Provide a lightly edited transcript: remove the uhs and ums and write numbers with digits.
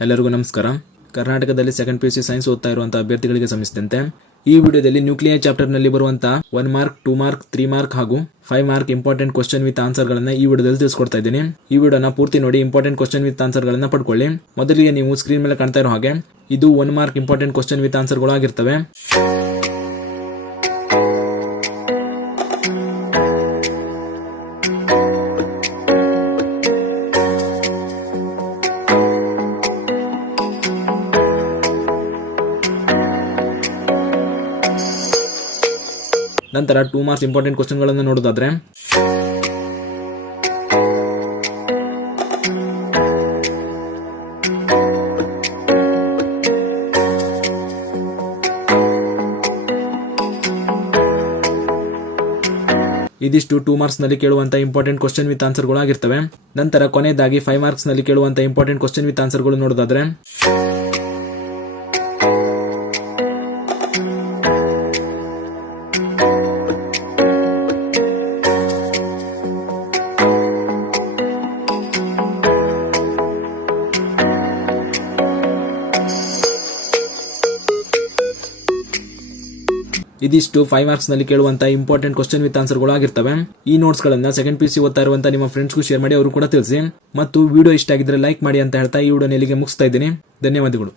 ಎಲ್ಲರಿಗೂ ನಮಸ್ಕಾರ. ಕರ್ನಾಟಕದಲ್ಲಿ ಸೆಕೆಂಡ್ PUC ಸೈನ್ಸ್ ಓದ್ತಾ ಇರುವಂತಹ ಅಭ್ಯರ್ಥಿಗಳಿಗೆ ಸಂಬಂಧಿಸಿದಂತೆ ಈ ವಿಡಿಯೋದಲ್ಲಿ ನ್ಯೂಕ್ಲಿಯರ್ ಚಾಪ್ಟರ್ ನಲ್ಲಿ ಬರುವಂತಹ 1 ಮಾರ್ಕ್, 2 ಮಾರ್ಕ್, 3 ಮಾರ್ಕ್ ಹಾಗೂ 5 mark important question with answer ಗಳನ್ನ ಈ ವಿಡಿಯೋದಲ್ಲಿ ತಿಳಿಸ್ಕೊಡ್ತಾ ಇದ್ದೀನಿ. ಈ ವಿಡಿಯೋನ ಪೂರ್ತಿ ನೋಡಿ ಇಂಪಾರ್ಟೆಂಟ್ ಕ್ವಶನ್ ವಿತ್ ಆನ್ಸರ್ ಗಳನ್ನ ಪಡ್ಕೊಳ್ಳಿ. ಮೊದಲಿಗೆ ನೀವು ಸ್ಕ್ರೀನ್ ಮೇಲೆ ಕಾಣ್ತಾ ಇರೋ ಹಾಗೆ ಇದು 1 mark important question with answer ಗಳು ಆಗಿರ್ತವೆ. ನಂತರ 2 ಮಾರ್ಕ್ಸ್ ಇಂಪಾರ್ಟೆಂಟ್ ಕ್ವಶನ್ ಗಳನ್ನು ನೋಡೋದಾದ್ರೆ ಇದಿಷ್ಟು 2 ಮಾರ್ಕ್ಸ್ ನಲ್ಲಿ ಕೇಳುವಂತ ಇಂಪಾರ್ಟೆಂಟ್ ಕ್ವಶನ್ ವಿತ್ ಆನ್ಸರ್ ಗಳು ಆಗಿರ್ತವೆ. ನಂತರ ಕೊನೆಯದಾಗಿ 5 ಮಾರ್ಕ್ಸ್ ನಲ್ಲಿ ಕೇಳುವಂತ ಇಂಪಾರ್ಟೆಂಟ್ ಕ್ವಶನ್ ವಿತ್ ಆನ್ಸರ್ ಗಳು ನೋಡೋದಾದ್ರೆ ಇದಿಷ್ಟು 5 ಮಾರ್ಕ್ಸ್ ನಲ್ಲಿ ಕೇಳುವಂತ ಇಂಪಾರ್ಟೆಂಟ್ ಕ್ವಶನ್ ವಿತ್ ಆನ್ಸರ್ ಗಳು ಆಗಿರ್ತವೆ. ಈ ನೋಟ್ಸ್ ಗಳನ್ನ ಸೆಕೆಂಡ್ PUC ಓದ್ತಾ ಇರುವಂತ ನಿಮ್ಮ ಫ್ರೆಂಡ್ಸ್ಗೂ ಶೇರ್ ಮಾಡಿ, ಅವರು ಕೂಡ ತಿಳಿಸಿ. ಮತ್ತು ವಿಡಿಯೋ ಇಷ್ಟ ಆಗಿದ್ರೆ ಲೈಕ್ ಮಾಡಿ ಅಂತ ಹೇಳ್ತಾ ಈ ವಿಡಿಯೋನ ಇಲ್ಲಿಗೆ ಮುಗಿಸ್ತಾ ಇದ್ದೀನಿ. ಧನ್ಯವಾದಗಳು.